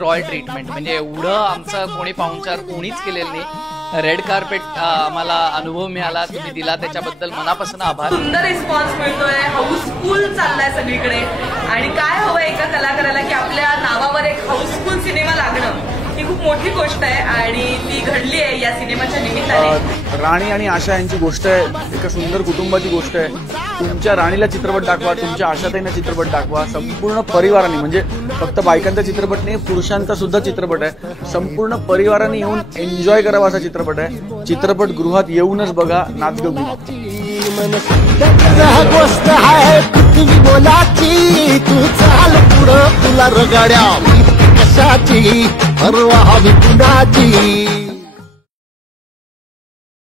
Royal treatment म्हणजे एवढं आमचा कोणी पाहुणचार कोणीच केलेलं नाही। रेड कार्पेट आम्हाला अनुभव मिळाला, तुम्ही दिला त्याच्याबद्दल मनापासून आभार। सुंदर रिस्पॉन्स मिळतोय, हाऊसफुल चाललाय सगळीकडे आणि काय हवंय एका कलाकाराला की आपल्या नावावर एक हाऊसफुल सिनेमा लागणं ही खूप मोठी गोष्ट आहे आणि ती घडली आहे या सिनेमाच्या निमित्ताने। राणी आणि आशा यांची गोष्ट आहे, एका सुंदर कुटुंबाची गोष्ट आहे। तुमच्या राणीला चित्रपट दाखवा, तुमच्या आशाताईंना चित्रपट दाखवा, संपूर्ण परिवाराने, म्हणजे फक्त बायकांचा चित्रपट नाही, पुरुषांचा सुद्धा चित्रपट आहे। संपूर्ण परिवाराने येऊन एन्जॉय करावा असा चित्रपट आहे। चित्रपटगृहात येऊनच बघा नाचगं गोष्ट आहे पृथ्वी बोलाची, तू चाल पुढं तुला रगाड्या कशाची परवा हवी कुणाची।